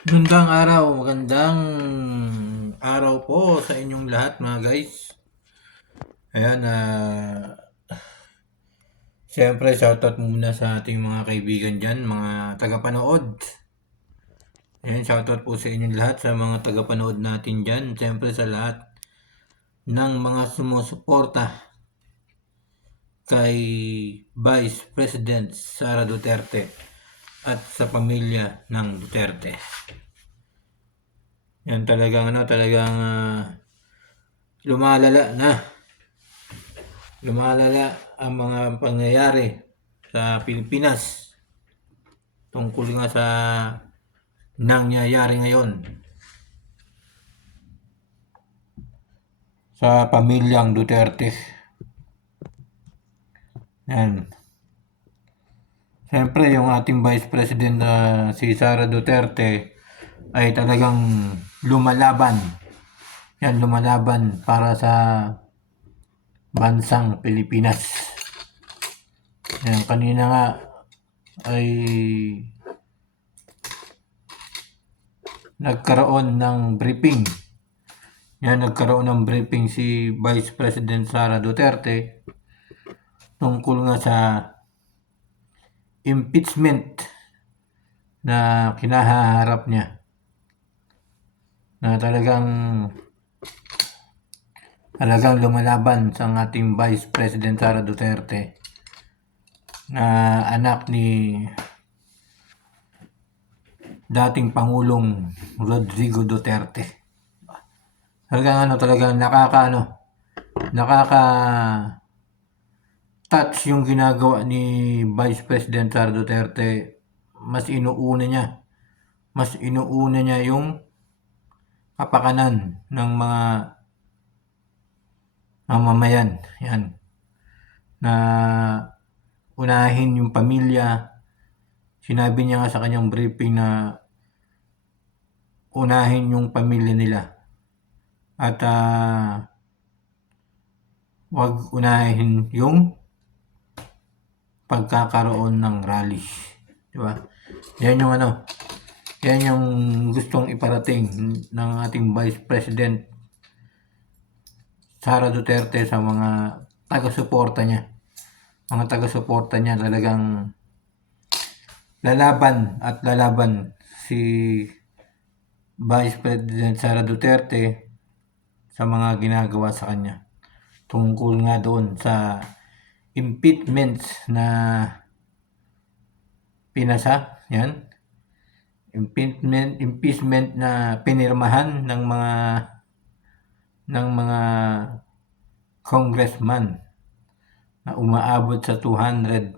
Magandang araw po sa inyong lahat mga guys. Ayan, siyempre shoutout muna sa ating mga kaibigan dyan, mga tagapanood. Ayan, shoutout po sa inyong lahat sa mga tagapanood natin dyan. Siyempre sa lahat ng mga sumusuporta kay Vice President Sara Duterte at sa pamilya ng Duterte. Yan talagang lumalala ang mga pangyayari sa Pilipinas tungkol nga sa nangyayari ngayon sa pamilyang Duterte. Yan. Siyempre, yung ating Vice President na si Sara Duterte ay talagang lumalaban. Yan, lumalaban para sa bansang Pilipinas. Yan, kanina nga ay nagkaroon ng briefing. Yan, nagkaroon ng briefing si Vice President Sara Duterte tungkol nga sa impeachment na kinahaharap niya. Na talagang lumalaban sa ating Vice President Sara Duterte na anak ni dating Pangulong Rodrigo Duterte. Talagang nakaka-touch yung ginagawa ni Vice President Sara Duterte. Mas inuuna niya yung kapakanan ng mga mamamayan. Yan. Na unahin yung pamilya. Sinabi niya nga sa kanyang briefing na unahin yung pamilya nila. At wag unahin yung pagkakaroon ng rally. Diba? Yan yung gustong iparating ng ating Vice President Sara Duterte sa mga taga-suporta niya. Mga taga-suporta niya talagang lalaban si Vice President Sara Duterte sa mga ginagawa sa kanya. Tungkol nga doon sa impeachment na pinasa, yan. Impeachment na pinirmahan ng mga congressman na umaabot sa 200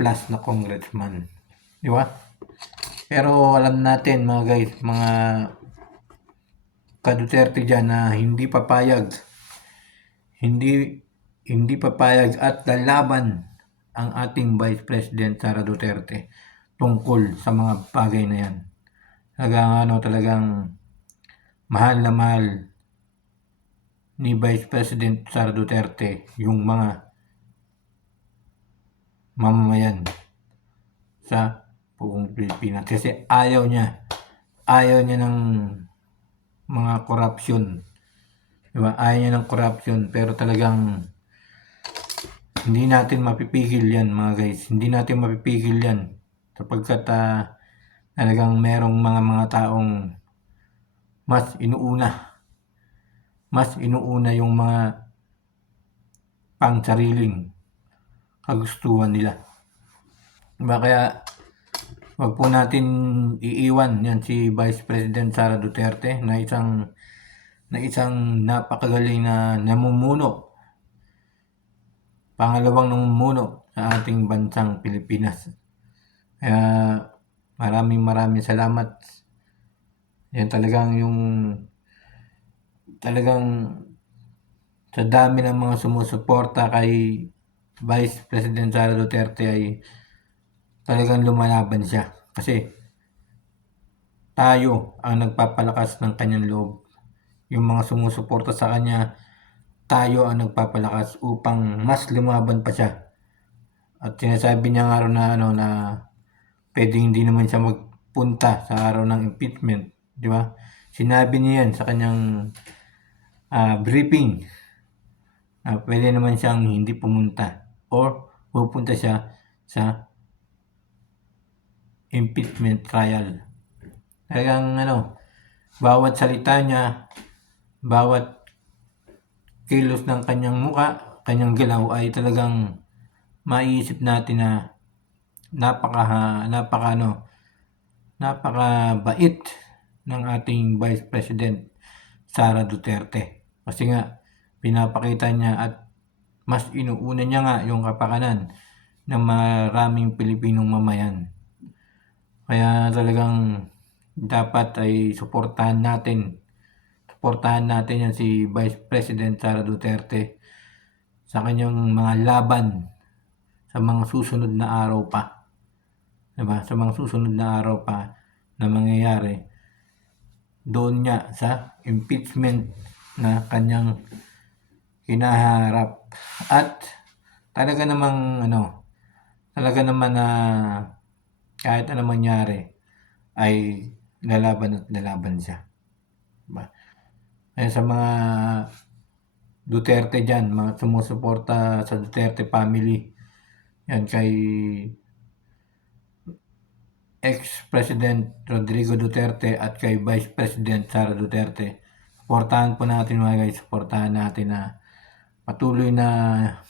plus na congressman. Di ba? Pero alam natin mga guys, mga ka-Duterte dyan na hindi papayag at lalaban ang ating Vice President Sara Duterte tungkol sa mga bagay na yan. Talagang mahal na mahal ni Vice President Sara Duterte yung mga mamamayan sa buong Pilipinas. Kasi ayaw niya ng mga corruption. Diba? Ayaw niya ng corruption, pero talagang hindi natin mapipigil yan mga guys. Hindi natin mapipigil yan. Sapagkat talagang merong mga taong mas inuuna yung mga pangsariling kagustuhan nila. Diba? Kaya wag po natin iiwan yan si Vice President Sara Duterte na isang napakagaling na namumuno, pangalawang namumuno sa ating bansang Pilipinas. Kaya maraming salamat. Yan talagang sa dami ng mga sumusuporta kay Vice President Sara Duterte ay talagang lumalaban siya. Kasi tayo ang nagpapalakas ng kanyang loob. Yung mga sumusuporta sa kanya, tayo ang nagpapalakas upang mas lumaban pa siya. At sinasabi niya nga na pwedeng hindi naman siya punta sa araw ng impeachment, di ba? Sinabi niya yan sa kanyang briefing na pwede naman siyang hindi pumunta or pupunta siya sa impeachment trial. Talagang bawat salita niya, bawat kilos ng kanyang muka, kanyang galaw ay talagang maiisip natin na napakabait ng ating Vice President Sara Duterte. Kasi nga pinapakita niya at mas inuuna niya nga yung kapakanan ng maraming Pilipinong mamayan. Kaya talagang dapat ay suportahan natin yan si Vice President Sara Duterte sa kanyang mga laban sa mga susunod na araw pa. Diba? Sa mga susunod na araw pa na mangyayari doon niya sa impeachment na kanyang hinaharap. At talaga naman na kahit ano mangyari ay lalaban siya. Diba? Kaya sa mga Duterte dyan, mga sumusuporta sa Duterte family, yan kay ex-President Rodrigo Duterte at kay Vice President Sara Duterte, supportahan po natin mga guys, supportahan natin na patuloy na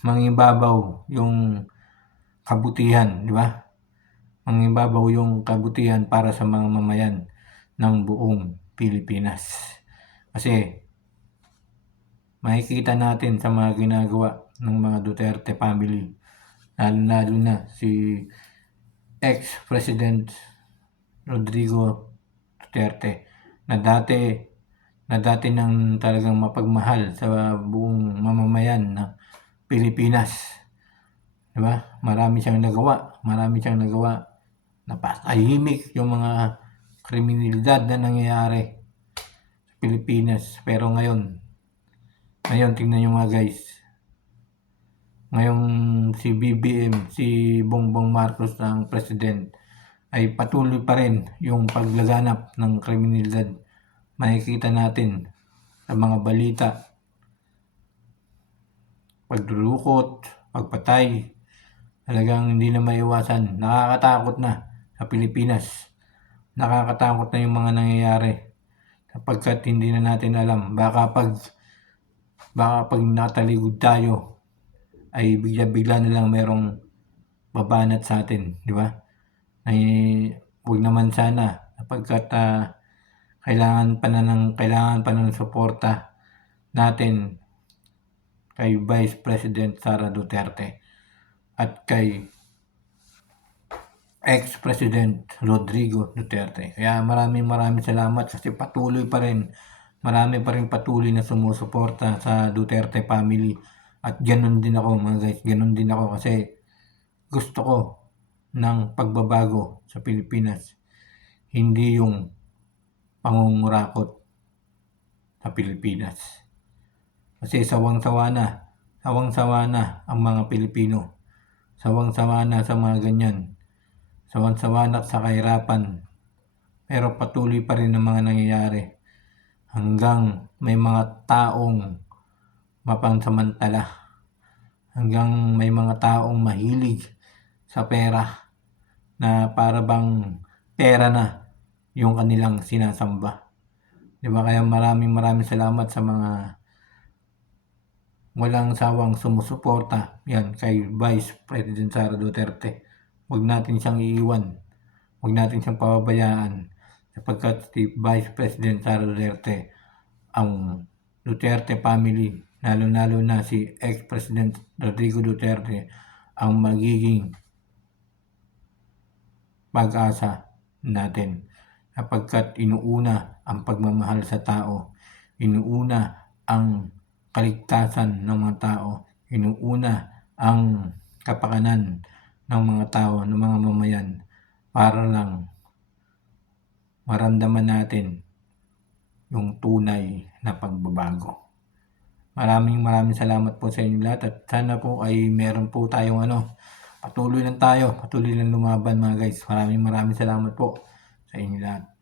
mangibabaw yung kabutihan, di ba? Mangibabaw yung kabutihan para sa mga mamayan ng buong Pilipinas. Kasi makikita natin sa mga ginagawa ng mga Duterte family, lalo na si ex-President Rodrigo Duterte na dati nang talagang mapagmahal sa buong mamamayan ng Pilipinas. Diba? Marami siyang nagawa. Napatahimik yung mga kriminalidad na nangyayari sa Pilipinas. Pero ngayon tingnan nyo mga guys. Ngayong si BBM, si Bongbong Marcos ang president, ay patuloy pa rin yung paglaganap ng kriminalidad. Makikita natin sa mga balita, pagdulukot, pagpatay, talagang hindi na maiwasan. Nakakatakot na sa Pilipinas. Nakakatakot na yung mga nangyayari sapagkat hindi na natin alam. Baka pag nataligod tayo ay bigla na lang merong babanat sa atin, di ba? Ay huwag naman sana sapagkat kailangan pa ng suporta natin kay Vice President Sara Duterte at kay ex-President Rodrigo Duterte. Kaya maraming salamat kasi marami pa rin patuloy na sumusuporta sa Duterte family. At ganun din ako mga guys, kasi gusto ko ng pagbabago sa Pilipinas. Hindi yung pangungurakot sa Pilipinas. Kasi sawang-sawa na ang mga Pilipino. Sawang-sawa na sa mga ganyan. Sawang-sawa na sa kahirapan. Pero patuloy pa rin ang mga nangyayari. Hanggang may mga taong mapansamantala. Hanggang may mga taong mahilig sa pera na para bang pera na yung kanilang sinasamba. Diba? Kaya maraming salamat sa mga walang sawang sumusuporta yan kay Vice President Sara Duterte. Huwag natin siyang iiwan. Huwag natin siyang pababayaan sapagkat si Vice President Sara Duterte, ang Duterte family, lalo na si ex-President Rodrigo Duterte, ang magiging pag-asa natin sapagkat inuuna ang pagmamahal sa tao, inuuna ang kaligtasan ng mga tao, inuuna ang kapakanan ng mga tao, ng mga mamayan para lang maramdaman natin yung tunay na pagbabago. Maraming salamat po sa inyo lahat at sana po ay meron po tayong patuloy lang lumaban mga guys. Maraming salamat po sa sa inyo lahat.